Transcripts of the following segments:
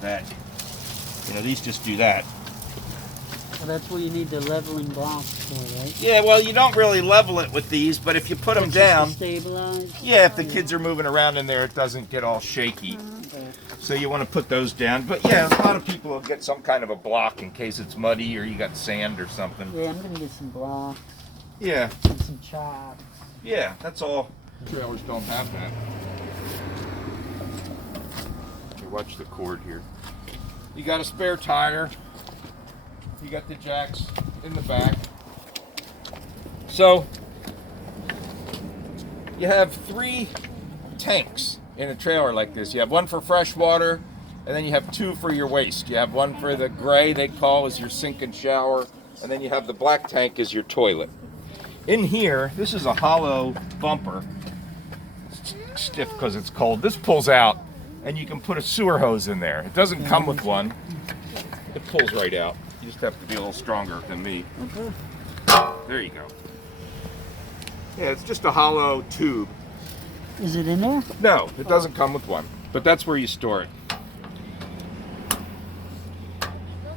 that, these just do that. Well, that's what you need the leveling blocks for, right? Yeah, well, you don't really level it with these, but if you put them down, stabilize. yeah, if the kids are moving around in there, it doesn't get all shaky. Okay. So you want to put those down. But yeah, a lot of people will get some kind of a block in case it's muddy or you got sand or something. Yeah, I'm gonna get some blocks. Yeah. And some chops. Yeah, that's all. Trailers don't have that. You watch the cord here. You got a spare tire. You got the jacks in the back. So you have 3 tanks in a trailer like this. You have one for fresh water, and then you have 2 for your waste. You have one for the gray they call as your sink and shower, and then you have the black tank as your toilet. In here, this is a hollow bumper. It's stiff because it's cold. This pulls out, and you can put a sewer hose in there. It doesn't come with one. It pulls right out. You just have to be a little stronger than me. Okay. There you go. Yeah, it's just a hollow tube. Is it in there? No, it doesn't come with one, but that's where you store it.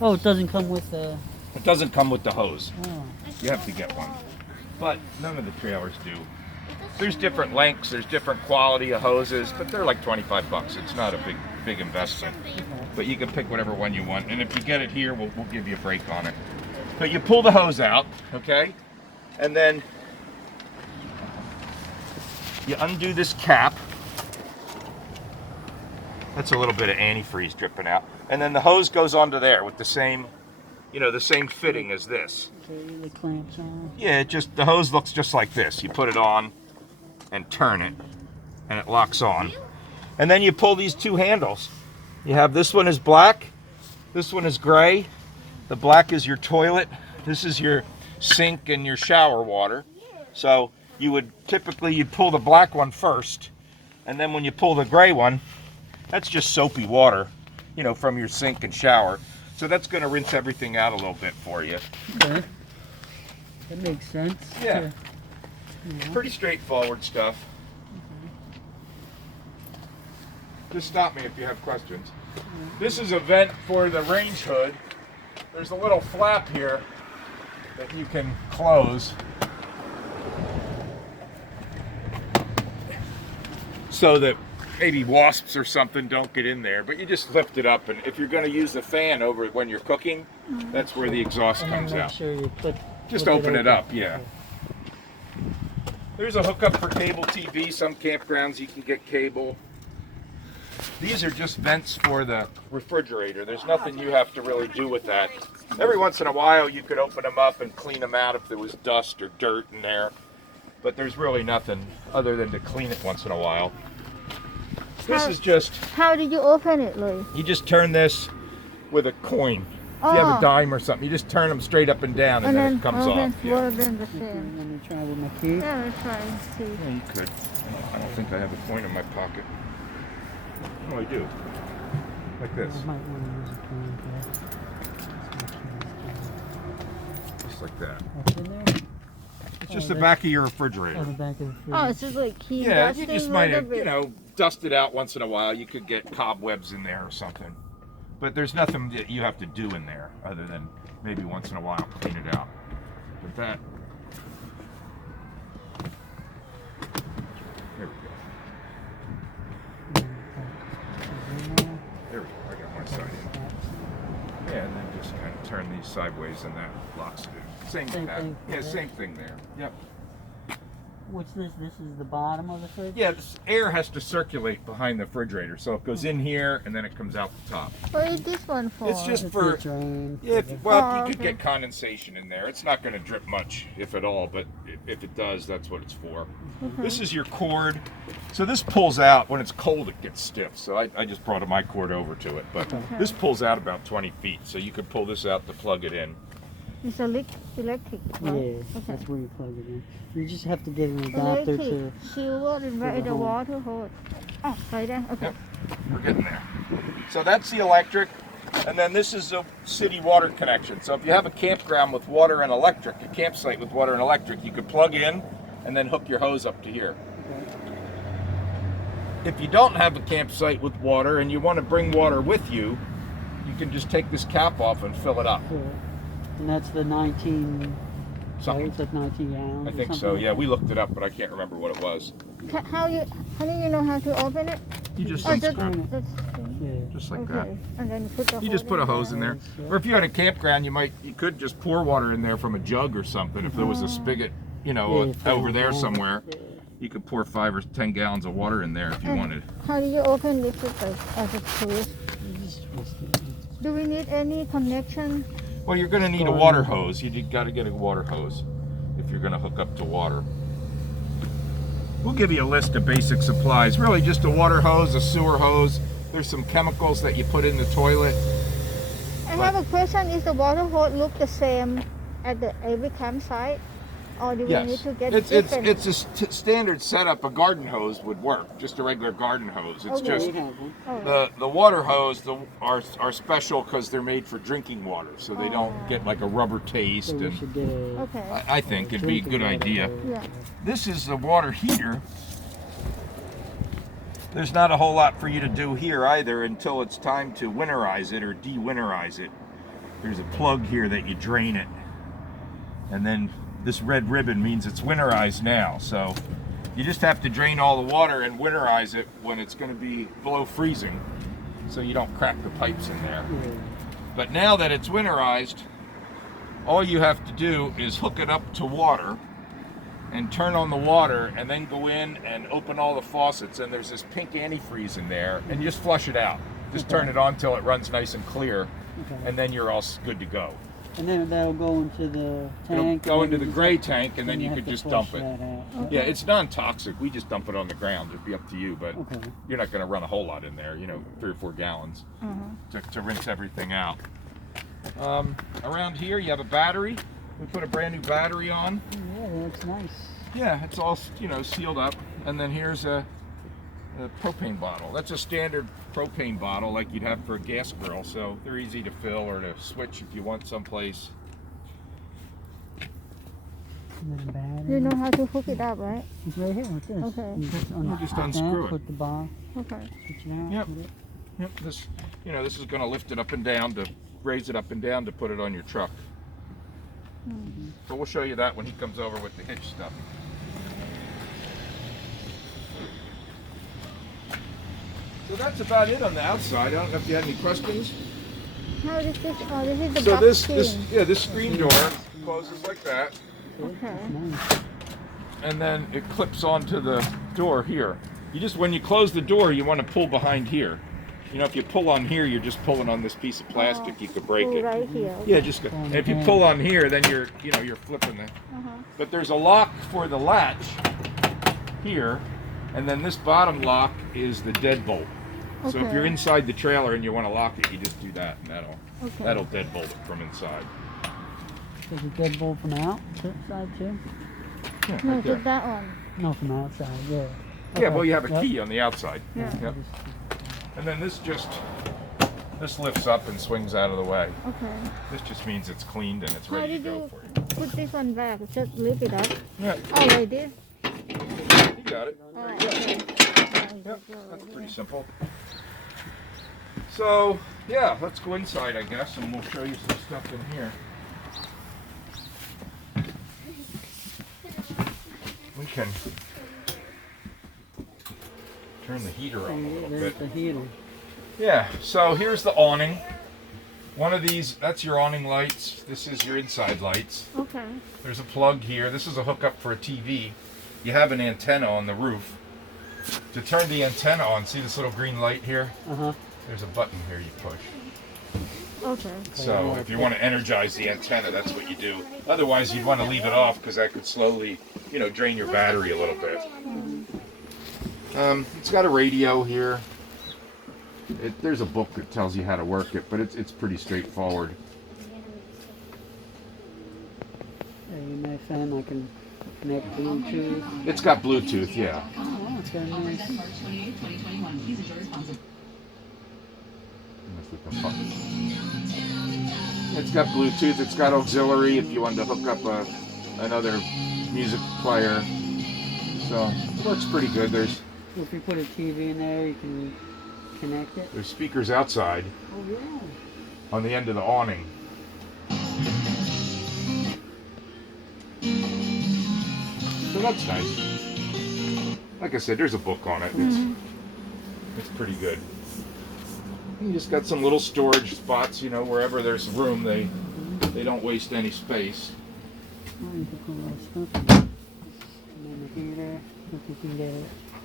Oh, it doesn't come with the... It doesn't come with the hose. Oh. You have to get one. But none of the trailers do. There's different lengths, there's different quality of hoses, but they're like 25 bucks. It's not a big investment. But you can pick whatever one you want. And if you get it here, we'll give you a break on it. But you pull the hose out, okay? And then you undo this cap. That's a little bit of antifreeze dripping out. And then the hose goes onto there with the same, the same fitting as this. Okay, the clamps on. Yeah, the hose looks just like this. You put it on and turn it, and it locks on. And then you pull these 2 handles. You have this one is black, this one is gray. The black is your toilet. This is your sink and your shower water. So you would typically pull the black one first, and then when you pull the gray one, that's just soapy water, from your sink and shower. So that's going to rinse everything out a little bit for you. Okay. That makes sense. Yeah. Pretty straightforward stuff. Just stop me if you have questions. This is a vent for the range hood. There's a little flap here that you can close so that maybe wasps or something don't get in there, but you just lift it up, and if you're going to use the fan over when you're cooking, that's where the exhaust comes out. Sure you Just open it up, yeah. There's a hookup for cable TV. Some campgrounds you can get cable. These are just vents for the refrigerator. There's nothing you have to really do with that. Every once in a while you could open them up and clean them out if there was dust or dirt in there, but there's really nothing other than to clean it once in a while. This is just... How did you open it, Louis? You just turn this with a coin. If you have a dime or something, you just turn them straight up and down, and then it comes off. Well, then the same. Let me try with my key. Yeah, let's try and see. Yeah, you could. I don't think I have a coin in my pocket. Oh, I do. Like this. I might want to use a key. Just like that. What's in there? It's just the back of your refrigerator. Oh, the back of the fridge. Oh, it's just like key Yeah, dusting you just a might little have, bit. dust it out once in a while. You could get cobwebs in there or something. But there's nothing that you have to do in there other than maybe once in a while clean it out. But that... There we go. There we go. I got my side in. Yeah, and then just kind of turn these sideways and that locks it in. Same Same thing. thing. Yeah, same thing there. Yep. What's this? This is the bottom of the fridge? Yeah, this air has to circulate behind the refrigerator, so it goes in here and then it comes out the top. What is this one for? It's just It's for... a drain. Yeah, you could okay. get condensation in there. It's not going to drip much, if at all, but if it does, that's what it's for. This is your cord. So this pulls out. When it's cold, it gets stiff. So I just brought my cord over to it. But this pulls out about 20 feet, so you could pull this out to plug it in. It's electric. Yeah, Right? that's where you plug it in. You just have to get an adapter to... Electric, silver, and right the home. water hose. Oh, right there. Okay. Yep, we're getting there. So that's the electric, and then this is a city water connection. So if you have a campground with water and electric, a campsite with water and electric, you could plug in and then hook your hose up to here. if you don't have a campsite with water and you want to bring water with you, you can just take this cap off and fill it up. So, and that's the 19. Something. It's like 19 gallons. I or think something so. like Yeah, that. we looked it up, but I can't remember what it was. How do you know how to open it? You just Oh, unscrew it, that's Yeah. just like okay. that. And then you put the You just put a hose in there. Yeah. Or if you had a campground, you could just pour water in there from a jug or something. If there was a spigot, Yeah, over there yeah. somewhere, Yeah. you could pour 5 or 10 gallons of water in there if you And wanted. How do you open this as a tourist? You just twist it. Do we need any connection? Well, you're going to need a water hose. You got to get a water hose if you're going to hook up to water. We'll give you a list of basic supplies. Really just a water hose, a sewer hose. There's some chemicals that you put in the toilet. I have a question. Is the water hose look the same at every campsite? Or do we need Yes, to get it's different? a standard setup. A garden hose would work, just a regular garden hose. It's Okay. just We have one. Oh, the water hose are special because they're made for drinking water, so they don't get like a rubber taste. So we And should get a. okay. I think it'd be a good idea. Yeah. This is the water heater. There's not a whole lot for you to do here either until it's time to winterize it or de-winterize it. There's a plug here that you drain it, and then this red ribbon means it's winterized now. So you just have to drain all the water and winterize it when it's going to be below freezing, so you don't crack the pipes in there. Yeah. But now that it's winterized, all you have to do is hook it up to water and turn on the water, and then go in and open all the faucets, and there's this pink antifreeze in there, and you just flush it out. Just turn it on till it runs nice and clear, Okay. and then you're all good to go. And then that'll go into the It'll tank. go and into the you gray just- tank, and then you have could to just flush dump it. that out. Yeah, it's non-toxic. We just dump it on the ground. It'd be up to you, but Okay. you're not going to run a whole lot in there. 3 or 4 gallons to rinse everything out. Around here, you have a battery. We put a brand new battery on. Yeah, that's nice. Yeah, it's all sealed up. And then here's a propane bottle. That's a standard propane bottle like you'd have for a gas grill. So they're easy to fill or to switch if you want someplace. And then a battery. You know how to hook it up, right? It's right here with this. Okay. You just, just unscrew it. Put the bar, Okay. switch it out. Yep. put it- Yep, this is going to lift it up and down to raise it up and down to put it on your truck. But we'll show you that when he comes over with the hitch stuff. So that's about it on the outside. I don't know if you had any questions. How is this? Oh, this is the So box this screen door closes like that, Okay. Nice. and then it clips onto the door here. When you close the door, you want to pull behind here. If you pull on here, you're just pulling on this piece of plastic. You could break Oh, it. right here. Yeah, and if you pull on here, then you're flipping it. But there's a lock for the latch here, and then this bottom lock is the deadbolt. So if Okay. you're inside the trailer and you want to lock it, you just do that, and Okay. that'll deadbolt it from inside. Does it deadbolt from outside too? Yeah, No, right there. just that one. No, from outside. Yeah. Yeah, well, you have a Yep. key on the outside. Yeah. Yep. And then this lifts up and swings out of the way. Okay. This just means it's cleaned and it's How ready to did go you for you. put this one back? Just lift it up. Yeah, Oh, like this? you got it. Oh, There you go. okay. Yep, that's pretty simple. So, yeah, let's go inside, I guess, and we'll show you some stuff in here. We can turn the heater on a little There's bit. the heater. Yeah, so here's the awning. One of these, that's your awning lights. This is your inside lights. Okay. There's a plug here. This is a hookup for a TV. You have an antenna on the roof. To turn the antenna on, see this little green light here? Uh-huh. There's a button here you push. Okay. So if you want to energize the antenna, that's what you do. Otherwise, you'd want to leave it off because that could slowly, drain your battery a little bit. It's got a radio here. There's a book that tells you how to work it, but it's pretty straightforward. Yeah, you may find I can connect Bluetooth. It's got Bluetooth, yeah. Oh, it's got a nice. It's got Bluetooth. It's got auxiliary if you wanted to hook up another music player. So it works pretty good. There's If you put a TV in there, you can connect it. There's speakers outside Oh yeah. on the end of the awning. So that's nice. Like I said, there's a book on it. It's pretty good. You just got some little storage spots, you know, wherever there's room, they don't waste any space. Oh, you can put a lot of stuff in. And then the heater, if you can get it.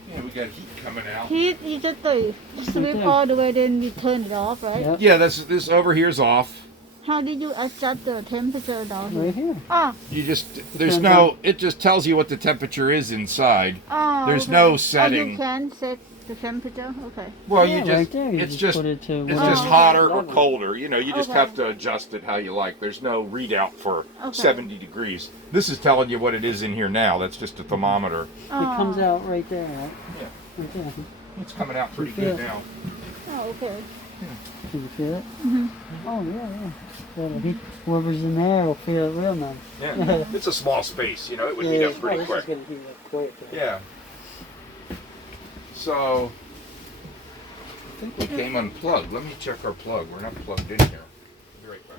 Yeah, we got heat coming out. Heat, you just sweep there. all the way, then you turn it off, right? Yep. Yeah, this over here's off. How did you adjust the temperature down here? Right here. Ah, You just there's no it just tells you what the temperature is inside. There's okay. no Oh, setting. you can set the temperature? Okay. Well, Yeah, you just right there. You it's just put it to it's whatever just hotter or level. colder. You know, you just Okay. have to adjust it how you like. There's no readout for Okay. 70 degrees. This is telling you what it is in here now. That's just a thermometer. It comes out right there, right? Yeah. Right there. It's coming out pretty You feel good it? now. Oh, okay. Can you feel it? Mhm. Oh yeah, yeah. So the heat, whoever's in there will feel it real nice. Yeah. It's a small space, you know. It would heat up pretty this quick. is gonna heat up quick. Yeah. So, I think we came unplugged. Let me check our plug. We're not plugged in here. Be right back.